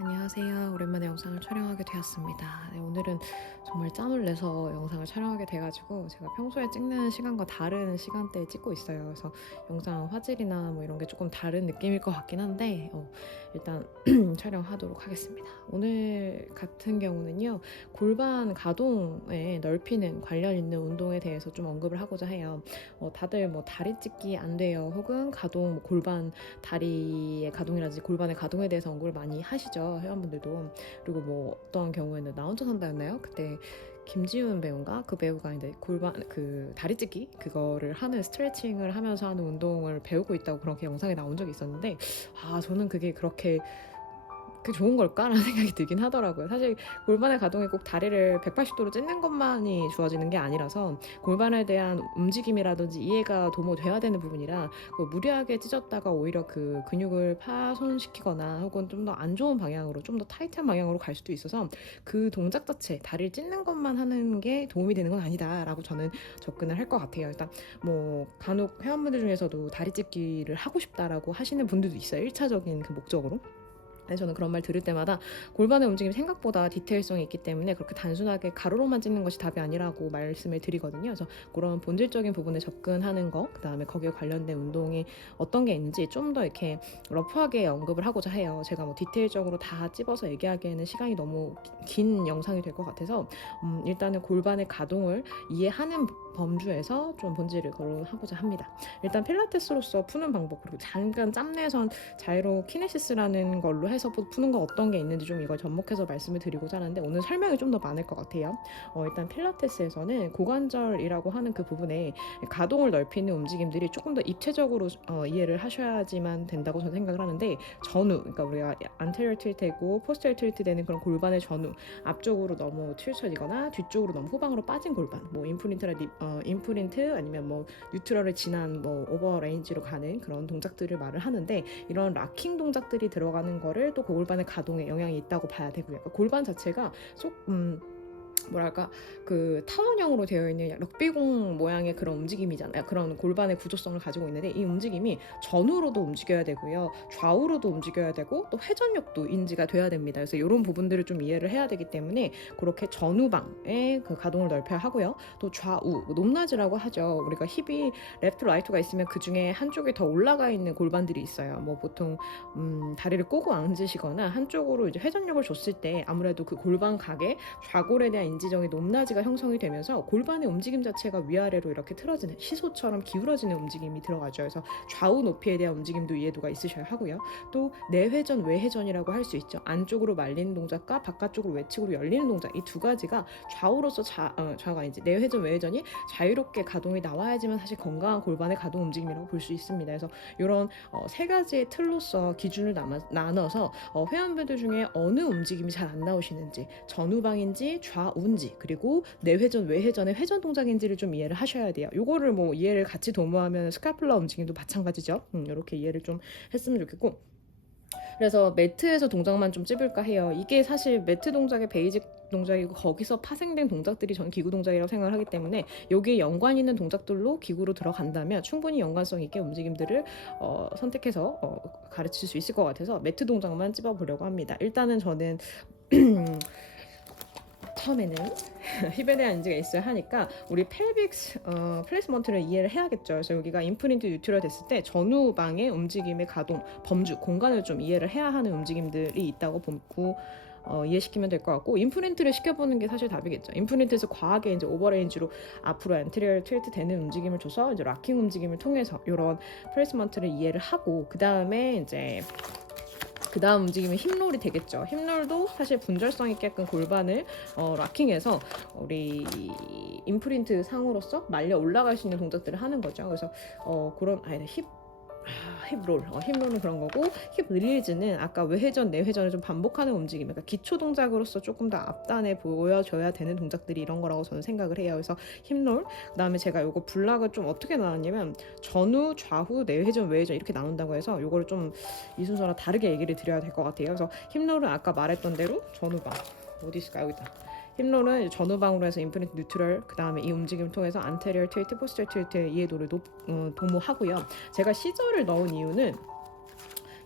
안녕하세요. 오랜만에 영상을 촬영하게 되었습니다. 네, 오늘은 정말 짬을 내서 영상을 촬영하게 돼가지고 제가 평소에 찍는 시간과 다른 시간대에 찍고 있어요. 그래서 영상 화질이나 뭐 이런 게 조금 다른 느낌일 것 같긴 한데 일단 촬영하도록 하겠습니다. 오늘 같은 경우는요. 골반 가동에 넓히는 관련 있는 운동에 대해서 좀 언급을 하고자 해요. 다들 뭐 다리 찢기 안 돼요. 혹은 가동, 뭐 골반 다리의 가동이라든지 골반의 가동에 대해서 언급을 많이 하시죠. 회원분들도. 그리고 뭐 어떤 경우에는 나 혼자 산다였나요? 그때 김지훈 배우인가? 그 배우가 이제 골반 그 다리 찢기 그거를 하는 스트레칭을 하면서 하는 운동을 배우고 있다고 그렇게 영상에 나온 적이 있었는데 저는 그게 그렇게 좋은 걸까라는 생각이 들긴 하더라고요. 사실 골반의 가동이 꼭 다리를 180도로 찢는 것만이 주어지는 게 아니라서 골반에 대한 움직임이라든지 이해가 도모돼야 되는 부분이라 무리하게 찢었다가 오히려 그 근육을 파손시키거나 혹은 좀 더 안 좋은 방향으로 좀 더 타이트한 방향으로 갈 수도 있어서 그 동작 자체 다리를 찢는 것만 하는 게 도움이 되는 건 아니다라고 저는 접근을 할 것 같아요. 일단 뭐 간혹 회원분들 중에서도 다리 찢기를 하고 싶다라고 하시는 분들도 있어요. 1차적인 그 목적으로. 저는 그런 말 들을 때마다 골반의 움직임이 생각보다 디테일성이 있기 때문에 그렇게 단순하게 가로로만 찢는 것이 답이 아니라고 말씀을 드리거든요. 그래서 그런 본질적인 부분에 접근하는 거, 그 다음에 거기에 관련된 운동이 어떤 게 있는지 좀 더 이렇게 러프하게 언급을 하고자 해요. 제가 뭐 디테일적으로 다 찝어서 얘기하기에는 시간이 너무 긴 영상이 될 것 같아서 일단은 골반의 가동을 이해하는 범주에서 좀 본질을 거론하고자 합니다. 일단 필라테스로서 푸는 방법, 그리고 잠깐 짬내선 자이로 키네시스라는 걸로 해서 푸는 거 어떤 게 있는지 좀 이걸 접목해서 말씀을 드리고자 하는데 오늘 설명이 좀 더 많을 것 같아요. 일단 필라테스에서는 고관절이라고 하는 그 부분에 가동을 넓히는 움직임들이 조금 더 입체적으로 이해를 하셔야지만 된다고 저는 생각을 하는데 전후, 그러니까 우리가 안테리어 틸트되고 포스테리어 틸트 되는 그런 골반의 전후, 앞쪽으로 너무 튀쳐지거나 뒤쪽으로 너무 후방으로 빠진 골반, 뭐 임프린트 아니면 뭐 뉴트럴을 지난 뭐 오버 레인지로 가는 그런 동작들을 말을 하는데 이런 락킹 동작들이 들어가는 거를 또 골반의 가동에 영향이 있다고 봐야 되고요. 그러니까 골반 자체가 뭐랄까 그 타원형으로 되어 있는 럭비공 모양의 그런 움직임이잖아요. 그런 골반의 구조성을 가지고 있는데 이 움직임이 전후로도 움직여야 되고요, 좌우로도 움직여야 되고 또 회전력도 인지가 돼야 됩니다. 그래서 이런 부분들을 좀 이해를 해야 되기 때문에 그렇게 전후방의 그 가동을 넓혀야 하고요. 또 좌우, 높낮이라고 하죠. 우리가 힙이 레프트 라이트가 있으면 그 중에 한쪽이 더 올라가 있는 골반들이 있어요. 뭐 보통 다리를 꼬고 앉으시거나 한쪽으로 이제 회전력을 줬을 때 아무래도 그 골반 각의 좌골에 대한 인지정의 높낮이가 형성이 되면서 골반의 움직임 자체가 위아래로 이렇게 틀어지는 시소처럼 기울어지는 움직임이 들어가죠. 그래서 좌우 높이에 대한 움직임도 이해도가 있으셔야 하고요. 또 내회전, 외회전이라고 할 수 있죠. 안쪽으로 말리는 동작과 바깥쪽으로 외측으로 열리는 동작, 이 두 가지가 좌우로서 좌가 이제 내회전, 외회전이 자유롭게 가동이 나와야지만 사실 건강한 골반의 가동 움직임이라고 볼 수 있습니다. 그래서 이런 세 가지의 틀로서 기준을 나눠서 회원분들 중에 어느 움직임이 잘 안 나오시는지, 전후방인지 좌우인지, 그리고 내회전, 외회전의 회전 동작인지를 좀 이해를 하셔야 돼요. 요거를 뭐 이해를 같이 도모하면 스카플라 움직임도 마찬가지죠. 이렇게 이해를 좀 했으면 좋겠고, 그래서 매트에서 동작만 좀 찝을까 해요. 이게 사실 매트 동작의 베이직 동작이고 거기서 파생된 동작들이 저는 기구 동작이라고 생각을 하기 때문에 여기에 연관 있는 동작들로 기구로 들어간다면 충분히 연관성 있게 움직임들을 선택해서 가르칠 수 있을 것 같아서 매트 동작만 찝어보려고 합니다. 일단은 저는 처음에는 힙에 대한 인지가 있어야 하니까 우리 펠빅스 플레이스먼트를 이해를 해야겠죠. 그래서 여기가 임프린트 뉴트럴 됐을 때 전후방의 움직임의 가동 범주, 공간을 좀 이해를 해야 하는 움직임들이 있다고 보고 이해시키면 될 것 같고, 임프린트를 시켜보는 게 사실 답이겠죠. 임프린트에서 과하게 이제 오버레인지로 앞으로 엔트리얼 틸트 되는 움직임을 줘서 이제 락킹 움직임을 통해서 이런 플레이스먼트를 이해를 하고, 그 다음에 이제 그 다음 움직임은 힙롤이 되겠죠. 힙롤도 사실 분절성 있게끔 골반을 락킹해서 우리 임프린트 상으로서 말려 올라갈 수 있는 동작들을 하는 거죠. 그래서 그런 힙롤, 힙롤은 그런 거고, 힙 릴리즈는 아까 외회전, 내회전을 좀 반복하는 움직임, 그러니까 기초 동작으로서 조금 더 앞단에 보여줘야 되는 동작들이 이런 거라고 저는 생각을 해요. 그래서 힙롤, 그다음에 제가 요거 블락을 좀 어떻게 나눴냐면 전후, 좌후, 내회전, 외회전 이렇게 나눈다고 해서 요거를 좀 이 순서랑 다르게 얘기를 드려야 될 것 같아요. 그래서 힙롤은 아까 말했던 대로 전후방, 어디 있을까, 여기다. 힙롤은 전후방으로 해서 임프린트 뉴트럴, 그 다음에 이 움직임을 통해서 안테리얼 틸트, 포스테리어 틸트의 이해도를 도모하고요. 제가 시저를 넣은 이유는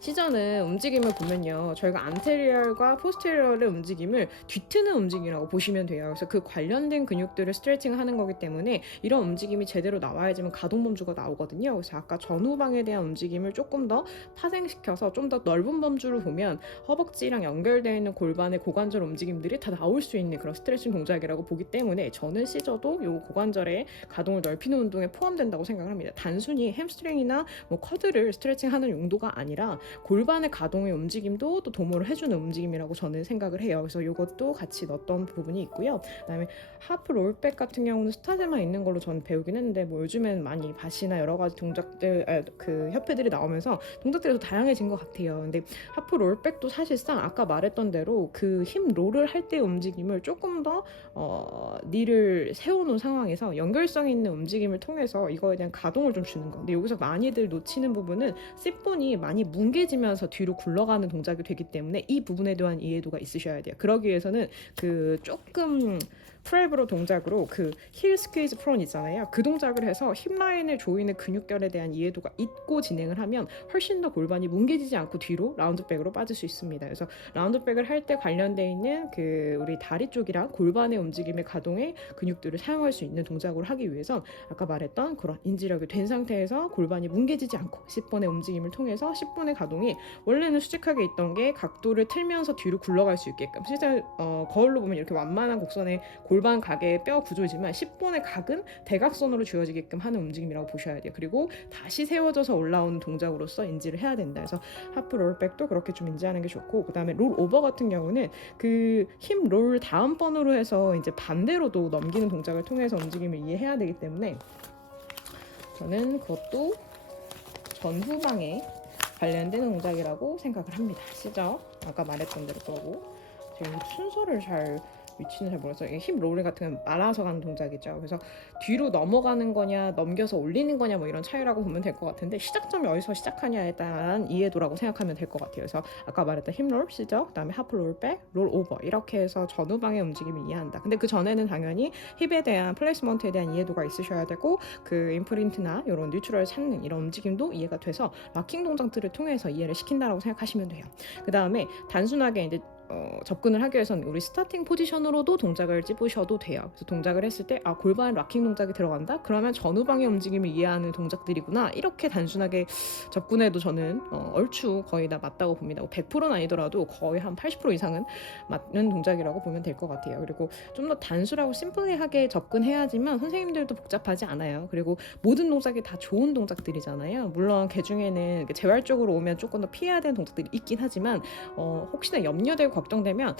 시저는 움직임을 보면요, 저희가 안테리얼과 포스테리얼의 움직임을 뒤트는 움직임이라고 보시면 돼요. 그래서 그 관련된 근육들을 스트레칭하는 거기 때문에 이런 움직임이 제대로 나와야지만 가동 범주가 나오거든요. 그래서 아까 전후방에 대한 움직임을 조금 더 파생시켜서 좀 더 넓은 범주로 보면 허벅지랑 연결되어 있는 골반의 고관절 움직임들이 다 나올 수 있는 그런 스트레칭 동작이라고 보기 때문에 저는 시저도 이 고관절의 가동을 넓히는 운동에 포함된다고 생각을 합니다. 단순히 햄스트링이나 뭐 커드를 스트레칭하는 용도가 아니라 골반의 가동의 움직임도 또 도모를 해주는 움직임이라고 저는 생각을 해요. 그래서 이것도 같이 넣었던 부분이 있고요. 그다음에 하프 롤백 같은 경우는 스타트만 있는 걸로 저는 배우긴 했는데 뭐 요즘엔 많이 밭이나 여러 가지 동작들 그 협회들이 나오면서 동작들이 더 다양해진 것 같아요. 근데 하프 롤백도 사실상 아까 말했던 대로 그 힙 롤을 할 때 움직임을 조금 더 니를 세워놓은 상황에서 연결성 있는 움직임을 통해서 이거에 대한 가동을 좀 주는 거. 근데 여기서 많이들 놓치는 부분은 씹본이 많이 뭉개지면서 뒤로 굴러가는 동작이 되기 때문에 이 부분에 대한 이해도가 있으셔야 돼요. 그러기 위해서는 그 조금 프랩으로 동작으로 그 힐 스퀴즈 프론 있잖아요. 그 동작을 해서 힙 라인을 조이는 근육결에 대한 이해도가 있고 진행을 하면 훨씬 더 골반이 뭉개지지 않고 뒤로 라운드백으로 빠질 수 있습니다. 그래서 라운드백을 할 때 관련되어 있는 그 우리 다리 쪽이랑 골반의 움직임의 가동의 근육들을 사용할 수 있는 동작으로 하기 위해선 아까 말했던 그런 인지력이 된 상태에서 골반이 뭉개지지 않고 10번의 움직임을 통해서 10번의 가동이 원래는 수직하게 있던 게 각도를 틀면서 뒤로 굴러갈 수 있게끔, 실제 거울로 보면 이렇게 완만한 곡선의 골반 각의 뼈 구조지만 10번의 각은 대각선으로 주어지게끔 하는 움직임이라고 보셔야 돼요. 그리고 다시 세워져서 올라오는 동작으로서 인지를 해야 된다. 그래서 하프 롤백도 그렇게 좀 인지하는 게 좋고, 그 다음에 롤 오버 같은 경우는 그 힙 롤 다음 번으로 해서 이제 반대로도 넘기는 동작을 통해서 움직임을 이해해야 되기 때문에 저는 그것도 전후방에 관련된 동작이라고 생각을 합니다. 시죠? 아까 말했던 대로 그러고 제가 순서를 위치는 잘 몰라서 힙 롤 같은 건 말아서 가는 동작이죠. 그래서 뒤로 넘어가는 거냐 넘겨서 올리는 거냐 뭐 이런 차이라고 보면 될 것 같은데, 시작점이 어디서 시작하냐에 따른 이해도라고 생각하면 될 것 같아요. 그래서 아까 말했던 힙 롤 시죠, 그 다음에 하프 롤백, 롤 오버 이렇게 해서 전후방의 움직임을 이해한다. 근데 그 전에는 당연히 힙에 대한 플레이스먼트에 대한 이해도가 있으셔야 되고, 그 임프린트나 이런 뉴트럴 찾는 이런 움직임도 이해가 돼서 락킹 동작들을 통해서 이해를 시킨다라고 생각하시면 돼요. 그 다음에 단순하게 이제 접근을 하기 위해서는 우리 스타팅 포지션으로도 동작을 찝으셔도 돼요. 그래서 동작을 했을 때 골반 락킹 동작이 들어간다? 그러면 전후방의 움직임을 이해하는 동작들이구나. 이렇게 단순하게 접근해도 저는 얼추 거의 다 맞다고 봅니다. 100%는 아니더라도 거의 한 80% 이상은 맞는 동작이라고 보면 될 것 같아요. 그리고 좀 더 단순하고 심플하게 접근해야지만 선생님들도 복잡하지 않아요. 그리고 모든 동작이 다 좋은 동작들이잖아요. 물론 그 중에는 재활적으로 오면 조금 더 피해야 되는 동작들이 있긴 하지만 혹시나 염려되고 걱정되면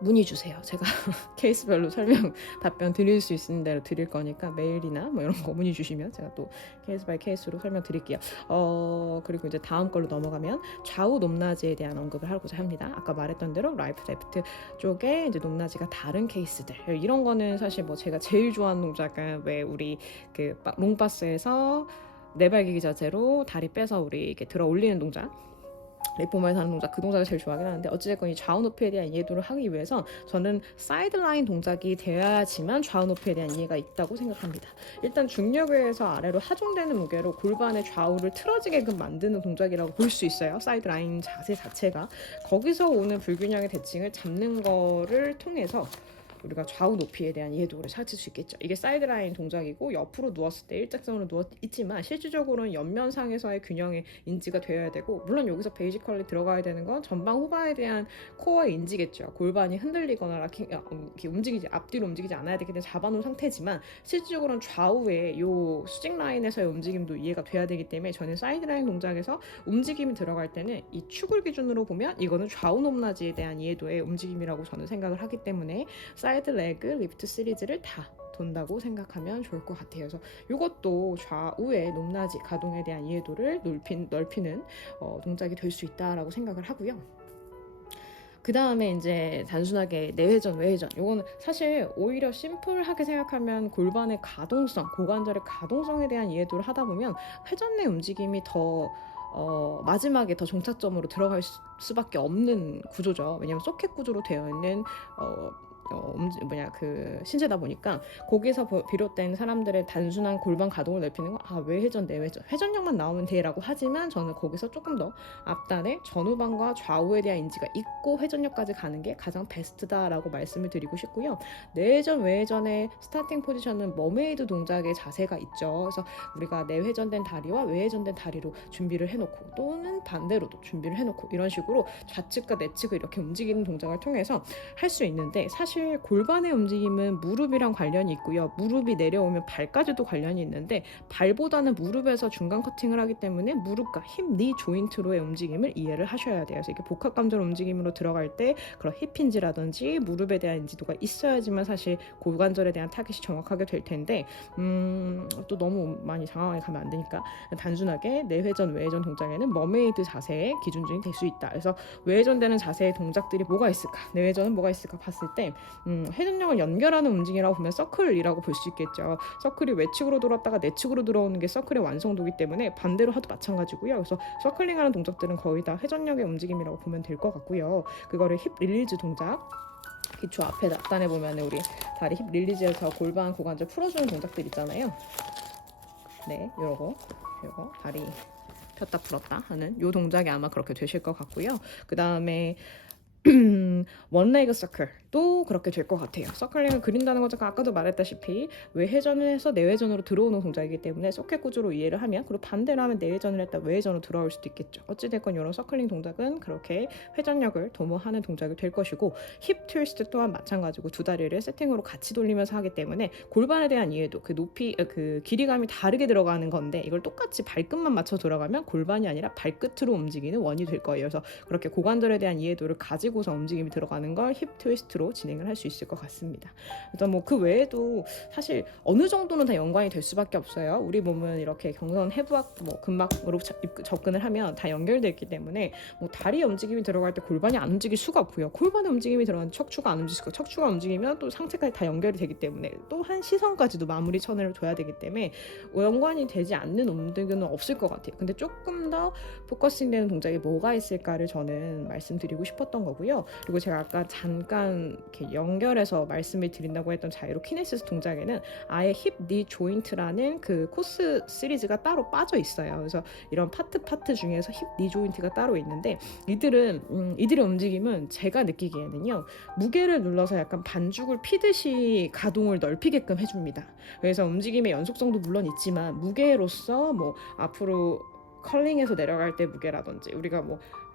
문의 주세요. 제가 케이스별로 설명 답변 드릴 수 있는 대로 드릴 거니까 메일이나 뭐 이런 거 문의 주시면 제가 또 케이스 바이 케이스로 설명 드릴게요. 그리고 이제 다음 걸로 넘어가면 좌우 높낮이에 대한 언급을 하고자 합니다. 아까 말했던 대로 라이트 레프트 쪽에 이제 높낮이가 다른 케이스들, 이런 거는 사실 뭐 제가 제일 좋아하는 동작은 왜 우리 그 롱바스에서 내발기기 자세로 다리 빼서 우리 이렇게 들어 올리는 동작, 리포머에서 하는 동작, 그 동작을 제일 좋아하긴 하는데, 어찌됐건 이 좌우 높이에 대한 이해도를 하기 위해선 저는 사이드라인 동작이 되어야지만 좌우 높이에 대한 이해가 있다고 생각합니다. 일단 중력에서 아래로 하중되는 무게로 골반의 좌우를 틀어지게끔 만드는 동작이라고 볼 수 있어요. 사이드라인 자세 자체가. 거기서 오는 불균형의 대칭을 잡는 거를 통해서 우리가 좌우 높이에 대한 이해도를 찾을 수 있겠죠. 이게 사이드라인 동작이고 옆으로 누웠을 때 일직선으로 누워 있지만 실질적으로는 옆면상에서의 균형의 인지가 되어야 되고, 물론 여기서 베이지컬리 들어가야 되는 건 전방 후방에 대한 코어의 인지겠죠. 골반이 흔들리거나 이렇게 움직이지, 앞뒤로 움직이지 않아야 되기 때문에 잡아놓은 상태지만 실질적으로는 좌우의 요 수직 라인에서의 움직임도 이해가 돼야 되기 때문에 저는 사이드라인 동작에서 움직임이 들어갈 때는 이 축을 기준으로 보면 이거는 좌우 높낮이에 대한 이해도의 움직임이라고 저는 생각을 하기 때문에 사이드 레그 리프트 시리즈를 다 돈다고 생각하면 좋을 것 같아요. 그래서 이것도 좌우의 높낮이 가동에 대한 이해도를 넓히는 동작이 될 수 있다라고 생각을 하고요. 그 다음에 이제 단순하게 내회전, 외회전, 요거는 사실 오히려 심플하게 생각하면 골반의 가동성, 고관절의 가동성에 대한 이해도를 하다 보면 회전 내 움직임이 더 마지막에 더 종착점으로 들어갈 수밖에 없는 구조죠. 왜냐하면 소켓 구조로 되어 있는 그 신체다 보니까 거기서 비롯된 사람들의 단순한 골반 가동을 넓히는 거, 외회전, 내회전, 회전력만 나오면 돼라고 하지만 저는 거기서 조금 더 앞단에 전후방과 좌우에 대한 인지가 있고 회전력까지 가는 게 가장 베스트다라고 말씀을 드리고 싶고요. 내회전, 외회전의 스타팅 포지션은 머메이드 동작의 자세가 있죠. 그래서 우리가 내회전된 다리와 외회전된 다리로 준비를 해놓고 또는 반대로도 준비를 해놓고 이런 식으로 좌측과 내측을 이렇게 움직이는 동작을 통해서 할 수 있는데, 사실 골반의 움직임은 무릎이랑 관련이 있고요. 무릎이 내려오면 발까지도 관련이 있는데 발보다는 무릎에서 중간 커팅을 하기 때문에 무릎과 힙, 니 조인트로의 움직임을 이해를 하셔야 돼요. 그래서 이렇게 복합관절 움직임으로 들어갈 때 그런 힙힌지라든지 무릎에 대한 인지도가 있어야지만 사실 고관절에 대한 타겟이 정확하게 될 텐데 또 너무 많이 장황하게 가면 안 되니까 단순하게 내회전, 외회전 동작에는 머메이드 자세의 기준점이 될 수 있다. 그래서 외회전되는 자세의 동작들이 뭐가 있을까, 내회전은 뭐가 있을까 봤을 때 회전력을 연결하는 움직임이라고 보면 서클이라고 볼 수 있겠죠. 서클이 외측으로 돌았다가 내측으로 들어오는 게 서클의 완성도이기 때문에 반대로 하도 마찬가지고요. 그래서 서클링하는 동작들은 거의 다 회전력의 움직임이라고 보면 될 것 같고요. 그거를 힙 릴리즈 동작, 기초 앞에 앞단에 보면 우리 다리 힙 릴리즈에서 골반 고관절 풀어주는 동작들 있잖아요. 네, 요거 다리 폈다 풀었다 하는 요 동작이 아마 그렇게 되실 것 같고요. 그 다음에 원레그 서클도 그렇게 될 것 같아요. 서클링을 그린다는 것은 아까도 말했다시피 외회전을 해서 내회전으로 들어오는 동작이기 때문에 서켓 구조로 이해를 하면, 그리고 반대로 하면 내회전을 했다 외회전으로 들어올 수도 있겠죠. 어찌됐건 이런 서클링 동작은 그렇게 회전력을 도모하는 동작이 될 것이고, 힙 트위스트 또한 마찬가지고 두 다리를 세팅으로 같이 돌리면서 하기 때문에 골반에 대한 이해도, 그 높이, 그 길이감이 다르게 들어가는 건데 이걸 똑같이 발끝만 맞춰 들어가면 골반이 아니라 발끝으로 움직이는 원이 될 거예요. 그래서 그렇게 고관절에 대한 이해도를 가지고서 움직임이 들어가는 걸 힙 트위스트로 진행을 할 수 있을 것 같습니다. 일단 뭐 그 외에도 사실 어느 정도는 다 연관이 될 수밖에 없어요. 우리 몸은 이렇게 경선 해부학, 근막으로 접근을 하면 다 연결되어 있기 때문에 다리의 움직임이 들어갈 때 골반이 안 움직일 수가 없고요. 골반의 움직임이 들어가는 척추가 안 움직일 수가, 척추가 움직이면 또 상체까지 다 연결이 되기 때문에 또 한 시선까지도 마무리 천을 둬야 되기 때문에 연관이 되지 않는 움직임은 없을 것 같아요. 근데 조금 더 포커싱 되는 동작이 뭐가 있을까를 저는 말씀드리고 싶었던 거고요. 그리고 제가 아까 잠깐 이렇게 연결해서 말씀을 드린다고 했던 자이로 키네시스 동작에는 아예 힙 니 조인트라는 그 코스 시리즈가 따로 빠져 있어요. 그래서 이런 파트 중에서 힙 니 조인트가 따로 있는데 이들의 움직임은 제가 느끼기에는요, 무게를 눌러서 약간 반죽을 피듯이 가동을 넓히게끔 해줍니다. 그래서 움직임의 연속성도 물론 있지만 무게로서 앞으로 컬링해서 내려갈 때 무게라든지, 우리가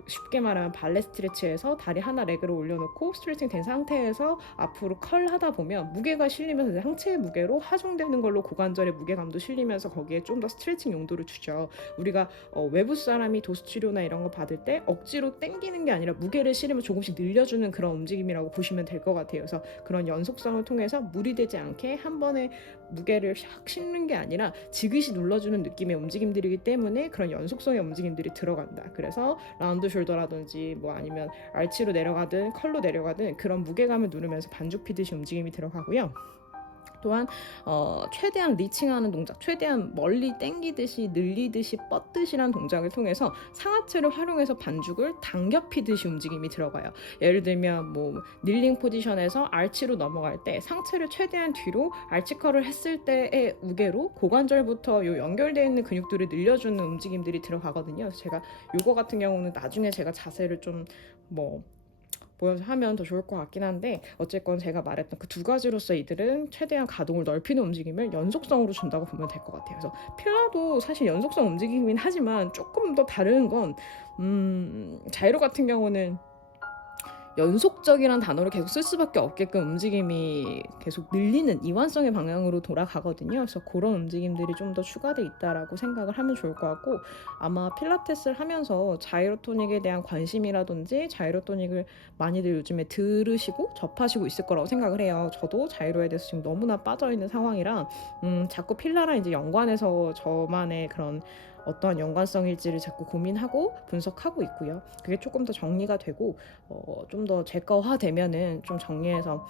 쉽게 말하면 발레 스트레치에서 다리 하나 레그를 올려놓고 스트레칭 된 상태에서 앞으로 컬 하다 보면 무게가 실리면서 상체의 무게로 하중되는 걸로 고관절의 무게감도 실리면서 거기에 좀 더 스트레칭 용도를 주죠. 우리가 외부 사람이 도수치료나 이런 거 받을 때 억지로 당기는 게 아니라 무게를 실으면 조금씩 늘려주는 그런 움직임이라고 보시면 될 것 같아요. 그래서 그런 연속성을 통해서 무리되지 않게 한 번에 무게를 샥 실는 게 아니라 지그시 눌러주는 느낌의 움직임들이기 때문에 그런 연속성의 움직임들이 들어간다. 그래서 라운드 숄더라든지 아니면 알치로 내려가든 컬로 내려가든 그런 무게감을 누르면서 반죽 피듯이 움직임이 들어가고요. 또한 최대한 리칭하는 동작, 최대한 멀리 당기듯이 늘리듯이 뻗듯이란 동작을 통해서 상하체를 활용해서 반죽을 당겨 피듯이 움직임이 들어가요. 예를 들면 닐링 포지션에서 알치로 넘어갈 때 상체를 최대한 뒤로 알치컬을 했을 때의 무게로 고관절부터 연결되어 있는 근육들을 늘려주는 움직임들이 들어가거든요. 그래서 제가 요거 같은 경우는 나중에 제가 자세를 좀 보여서 하면 더 좋을 것 같긴 한데, 어쨌건 제가 말했던 그 두 가지로서 이들은 최대한 가동을 넓히는 움직임을 연속성으로 준다고 보면 될 것 같아요. 그래서 필라도 사실 연속성 움직임이긴 하지만 조금 더 다른 건 자이로 같은 경우는 연속적이란 단어를 계속 쓸 수밖에 없게끔 움직임이 계속 늘리는 이완성의 방향으로 돌아가거든요. 그래서 그런 움직임들이 좀 더 추가돼 있다라고 생각을 하면 좋을 것 같고, 아마 필라테스를 하면서 자이로토닉에 대한 관심이라든지 자이로토닉을 많이들 요즘에 들으시고 접하시고 있을 거라고 생각을 해요. 저도 자이로에 대해서 지금 너무나 빠져있는 상황이라 자꾸 필라랑 이제 연관해서 저만의 그런 어떠한 연관성일지를 자꾸 고민하고 분석하고 있고요. 그게 조금 더 정리가 되고 좀 더 제거화 되면은 좀 정리해서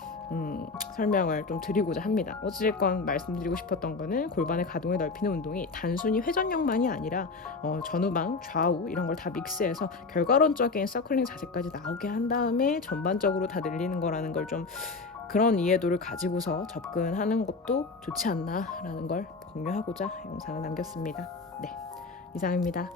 설명을 좀 드리고자 합니다. 어찌됐건 말씀드리고 싶었던 거는 골반의 가동을 넓히는 운동이 단순히 회전력만이 아니라 전후방, 좌우 이런 걸 다 믹스해서 결과론적인 서클링 자세까지 나오게 한 다음에 전반적으로 다 늘리는 거라는 걸 좀 그런 이해도를 가지고서 접근하는 것도 좋지 않나라는 걸 공유하고자 영상을 남겼습니다. 네, 이상입니다.